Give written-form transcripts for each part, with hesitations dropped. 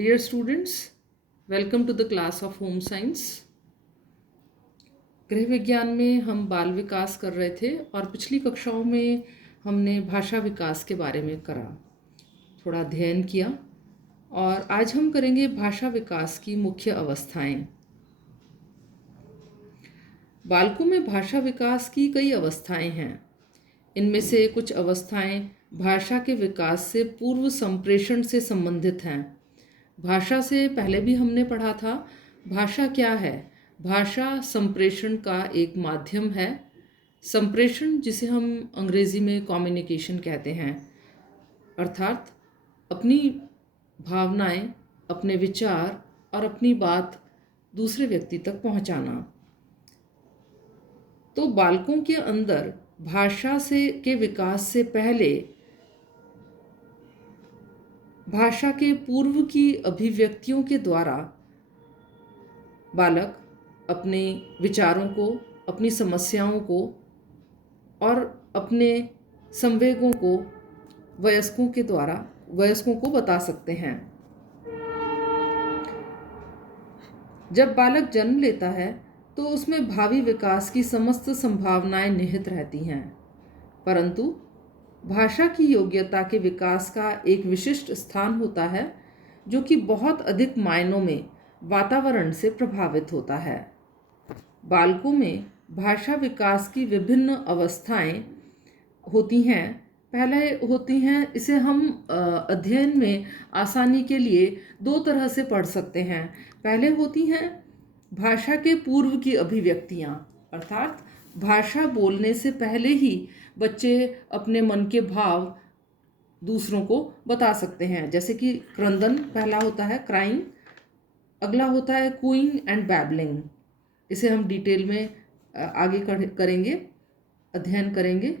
Dear students, welcome to the class of Home Science. गृह विज्ञान में हम बाल विकास कर रहे थे और पिछली कक्षाओं में हमने भाषा विकास के बारे में थोड़ा अध्ययन किया और आज हम करेंगे भाषा विकास की मुख्य अवस्थाएं। बालकों में भाषा विकास की कई अवस्थाएं हैं। इनमें से कुछ अवस्थाएं भाषा के विकास से पूर्व संप्रेषण से संबंधित हैं। भाषा से पहले भी हमने पढ़ा था। भाषा क्या है? भाषा संप्रेषण का एक माध्यम है। संप्रेषण जिसे हम अंग्रेजी में कम्युनिकेशन कहते हैं, अर्थात अपनी भावनाएं, अपने विचार और अपनी बात दूसरे व्यक्ति तक पहुंचाना। तो बालकों के अंदर भाषा के विकास से पहले भाषा के पूर्व की अभिव्यक्तियों के द्वारा बालक अपने विचारों को, अपनी समस्याओं को और अपने संवेगों को वयस्कों को बता सकते हैं। जब बालक जन्म लेता है तो उसमें भावी विकास की समस्त संभावनाएं निहित रहती हैं, परंतु भाषा की योग्यता के विकास का एक विशिष्ट स्थान होता है जो कि बहुत अधिक मायनों में वातावरण से प्रभावित होता है। बालकों में भाषा विकास की विभिन्न अवस्थाएं होती हैं। पहले होती हैं, इसे हम अध्ययन में आसानी के लिए दो तरह से पढ़ सकते हैं। पहले होती हैं भाषा के पूर्व की अभिव्यक्तियां, अर्थात भाषा बोलने से पहले ही बच्चे अपने मन के भाव दूसरों को बता सकते हैं। जैसे कि क्रंदन पहला होता है, क्राइंग, अगला होता है कूइंग एंड बैबलिंग। इसे हम डिटेल में आगे अध्ययन करेंगे।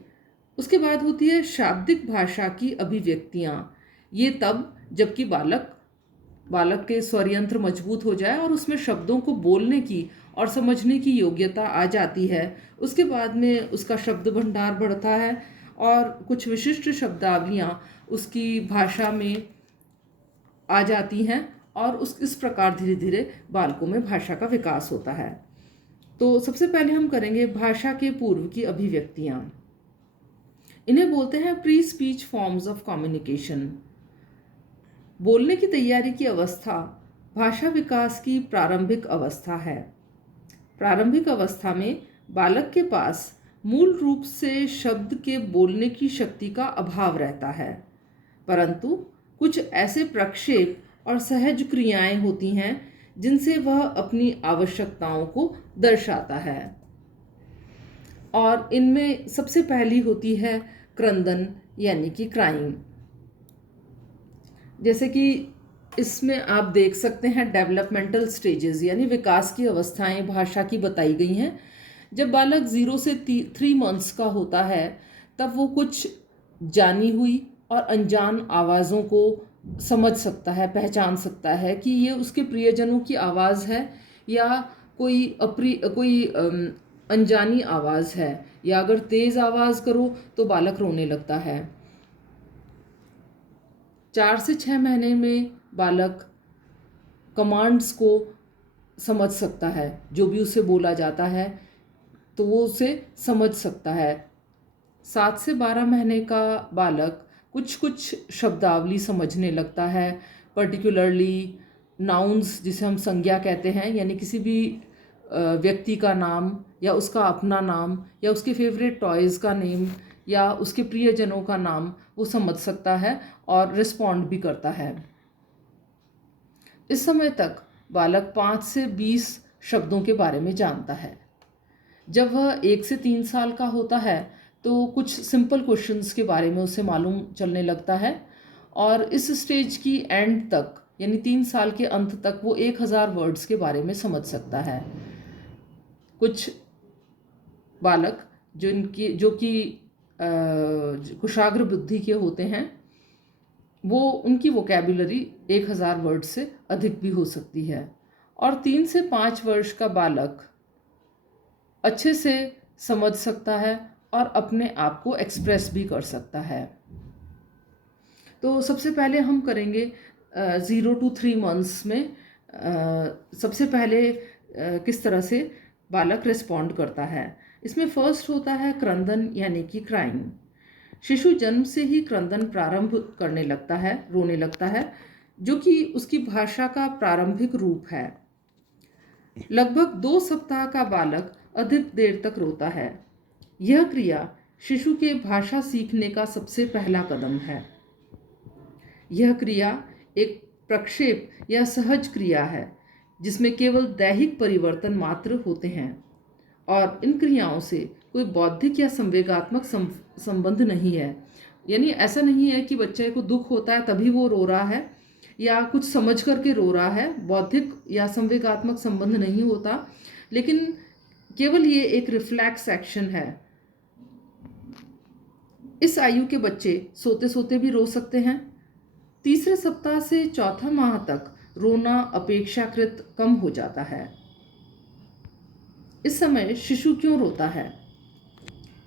उसके बाद होती है शाब्दिक भाषा की अभिव्यक्तियाँ। ये तब जबकि बालक के स्वरयंत्र मजबूत हो जाए और उसमें शब्दों को बोलने की और समझने की योग्यता आ जाती है। उसके बाद में उसका शब्द भंडार बढ़ता है और कुछ विशिष्ट शब्दावलियाँ उसकी भाषा में आ जाती हैं और इस प्रकार धीरे धीरे बालकों में भाषा का विकास होता है। तो सबसे पहले हम करेंगे भाषा के पूर्व की अभिव्यक्तियाँ। इन्हें बोलते हैं pre speech forms of communication. बोलने की तैयारी की अवस्था भाषा विकास की प्रारंभिक अवस्था है। प्रारंभिक अवस्था में बालक के पास मूल रूप से शब्द के बोलने की शक्ति का अभाव रहता है, परंतु कुछ ऐसे प्रक्षेप और सहज क्रियाएं होती हैं जिनसे वह अपनी आवश्यकताओं को दर्शाता है। और इनमें सबसे पहली होती है क्रंदन यानी कि क्राइंग। जैसे कि इसमें आप देख सकते हैं डेवलपमेंटल स्टेजेस यानी विकास की अवस्थाएं भाषा की बताई गई हैं। जब बालक 0 से 3 मंथ्स का होता है तब वो कुछ जानी हुई और अनजान आवाज़ों को समझ सकता है, पहचान सकता है कि ये उसके प्रियजनों की आवाज़ है या कोई अनजानी आवाज़ है, या अगर तेज़ आवाज़ करो तो बालक रोने लगता है। 4 से 6 महीने में बालक कमांड्स को समझ सकता है, जो भी उसे बोला जाता है तो वो उसे समझ सकता है। 7 से 12 महीने का बालक कुछ शब्दावली समझने लगता है, पर्टिकुलरली नाउन्स जिसे हम संज्ञा कहते हैं, यानी किसी भी व्यक्ति का नाम या उसका अपना नाम या उसके फेवरेट टॉयज़ का नेम या उसके प्रियजनों का नाम वो समझ सकता है और रिस्पॉन्ड भी करता है। इस समय तक बालक 5 से 20 शब्दों के बारे में जानता है। जब वह 1 से 3 साल का होता है तो कुछ सिंपल क्वेश्चंस के बारे में उसे मालूम चलने लगता है और इस स्टेज की एंड तक यानी 3 साल के अंत तक वो 1000 वर्ड्स के बारे में समझ सकता है। कुछ बालक जो कि कुशाग्र बुद्धि के होते हैं, वो उनकी वोकैबुलरी 1000 वर्ड से अधिक भी हो सकती है। और 3 से 5 वर्ष का बालक अच्छे से समझ सकता है और अपने आप को एक्सप्रेस भी कर सकता है। तो सबसे पहले हम करेंगे 0 to 3 months में सबसे पहले किस तरह से बालक रिस्पॉन्ड करता है। इसमें फर्स्ट होता है क्रंदन यानी कि क्राइंग। शिशु जन्म से ही क्रंदन प्रारंभ करने लगता है, रोने लगता है, जो कि उसकी भाषा का प्रारंभिक रूप है। लगभग 2 सप्ताह का बालक अधिक देर तक रोता है। यह क्रिया शिशु के भाषा सीखने का सबसे पहला कदम है। यह क्रिया एक प्रक्षेप या सहज क्रिया है जिसमें केवल दैहिक परिवर्तन मात्र होते हैं और इन क्रियाओं से कोई बौद्धिक या संवेगात्मक संबंध नहीं है। यानी ऐसा नहीं है कि बच्चे को दुख होता है तभी वो रो रहा है या कुछ समझ करके रो रहा है, बौद्धिक या संवेगात्मक संबंध नहीं होता, लेकिन केवल ये एक रिफ्लेक्स एक्शन है। इस आयु के बच्चे सोते सोते भी रो सकते हैं। तीसरे सप्ताह से चौथा माह तक रोना अपेक्षाकृत कम हो जाता है। इस समय शिशु क्यों रोता है?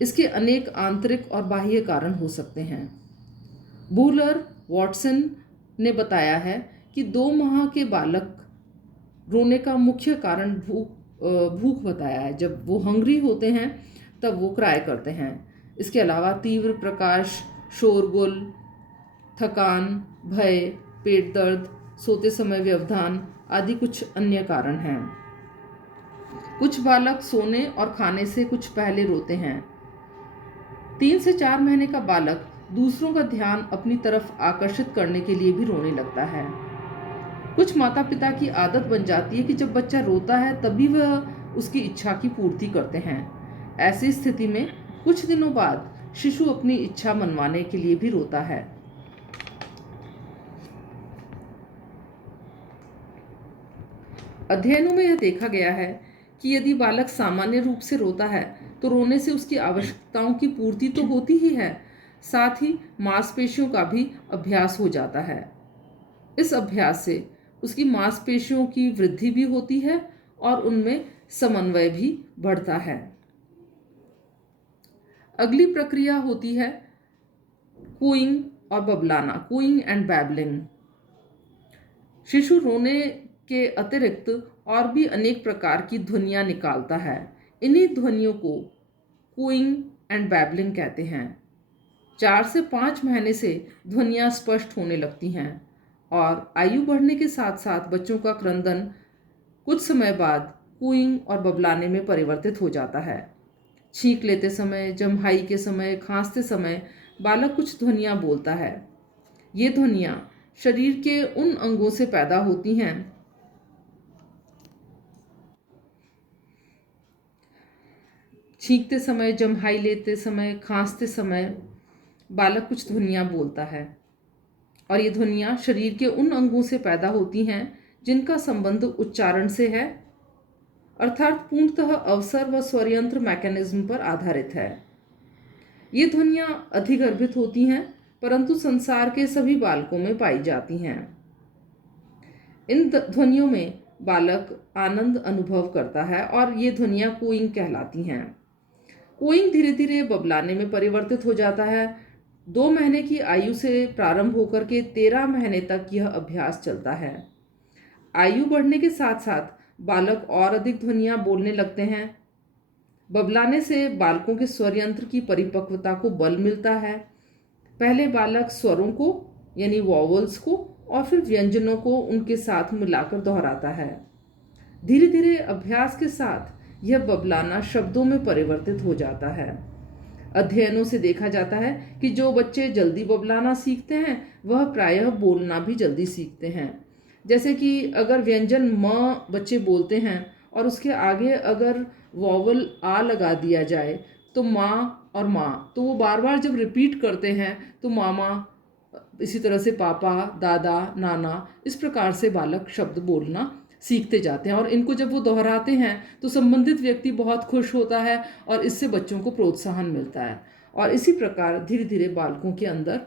इसके अनेक आंतरिक और बाह्य कारण हो सकते हैं। बूलर वॉटसन ने बताया है कि 2 माह के बालक रोने का मुख्य कारण भूख बताया है। जब वो हंग्री होते हैं तब वो क्राई करते हैं। इसके अलावा तीव्र प्रकाश, शोरगुल, थकान, भय, पेट दर्द, सोते समय व्यवधान आदि कुछ अन्य कारण हैं। कुछ बालक सोने और खाने से कुछ पहले रोते हैं। 3 से 4 महीने का बालक दूसरों का ध्यान अपनी तरफ आकर्षित करने के लिए भी रोने लगता है। कुछ माता पिता की आदत बन जाती है कि जब बच्चा रोता है तभी वह उसकी इच्छा की पूर्ति करते हैं। ऐसी स्थिति में कुछ दिनों बाद शिशु अपनी इच्छा मनवाने के लिए भी रोता है। अध्ययनों में यह देखा गया है कि यदि बालक सामान्य रूप से रोता है तो रोने से उसकी आवश्यकताओं की पूर्ति तो होती ही है, साथ ही मांसपेशियों का भी अभ्यास हो जाता है। इस अभ्यास से उसकी मांसपेशियों की वृद्धि भी होती है और उनमें समन्वय भी बढ़ता है। अगली प्रक्रिया होती है कूइंग और बबलाना, कूइंग एंड बैबलिंग। शिशु रोने के अतिरिक्त और भी अनेक प्रकार की ध्वनियाँ निकालता है। इन्हीं ध्वनियों को कूइंग एंड बैबलिंग कहते हैं। 4 से 5 महीने से ध्वनियाँ स्पष्ट होने लगती हैं और आयु बढ़ने के साथ साथ बच्चों का क्रंदन कुछ समय बाद कूइंग और बबलाने में परिवर्तित हो जाता है। छींक लेते समय, जम्हाई के समय, खांसते समय बालक कुछ ध्वनियाँ बोलता है। ये ध्वनियाँ शरीर के उन अंगों से पैदा होती हैं छींकते समय, जम्हाई लेते समय, खांसते समय बालक कुछ ध्वनियाँ बोलता है और ये ध्वनियाँ शरीर के उन अंगों से पैदा होती हैं जिनका संबंध उच्चारण से है, अर्थात पूर्णतः अवसर व स्वरयंत्र मैकेनिज्म पर आधारित है। ये ध्वनियाँ अधिगर्भित होती हैं परंतु संसार के सभी बालकों में पाई जाती हैं। इन ध्वनियों में बालक आनंद अनुभव करता है और ये ध्वनियाँ कूइंग कहलाती हैं। कूइंग धीरे धीरे बबलाने में परिवर्तित हो जाता है। 2 महीने की आयु से प्रारंभ होकर के 13 महीने तक यह अभ्यास चलता है। आयु बढ़ने के साथ साथ बालक और अधिक ध्वनियाँ बोलने लगते हैं। बबलाने से बालकों के स्वरयंत्र की परिपक्वता को बल मिलता है। पहले बालक स्वरों को यानी वॉवल्स को और फिर व्यंजनों को उनके साथ मिलाकर दोहराता है। धीरे धीरे अभ्यास के साथ यह बबलाना शब्दों में परिवर्तित हो जाता है। अध्ययनों से देखा जाता है कि जो बच्चे जल्दी बबलाना सीखते हैं वह प्रायः बोलना भी जल्दी सीखते हैं। जैसे कि अगर व्यंजन म बच्चे बोलते हैं और उसके आगे अगर वॉवल आ लगा दिया जाए तो माँ और माँ, तो वो बार बार जब रिपीट करते हैं तो मामा, इसी तरह से पापा, दादा, नाना, इस प्रकार से बालक शब्द बोलना सीखते जाते हैं और इनको जब वो दोहराते हैं तो संबंधित व्यक्ति बहुत खुश होता है और इससे बच्चों को प्रोत्साहन मिलता है और इसी प्रकार धीरे धीरे बालकों के अंदर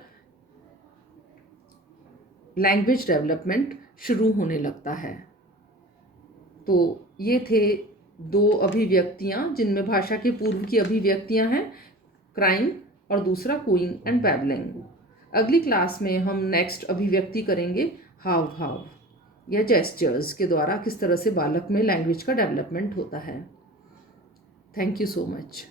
लैंग्वेज डेवलपमेंट शुरू होने लगता है। तो ये थे 2 अभिव्यक्तियाँ जिनमें भाषा के पूर्व की अभिव्यक्तियाँ हैं, क्राइंग और दूसरा कूइंग एंड बैबलिंग। अगली क्लास में हम नेक्स्ट अभिव्यक्ति करेंगे हाव भाव या जेस्चर्स के द्वारा किस तरह से बालक में लैंग्वेज का डेवलपमेंट होता है। Thank you so much.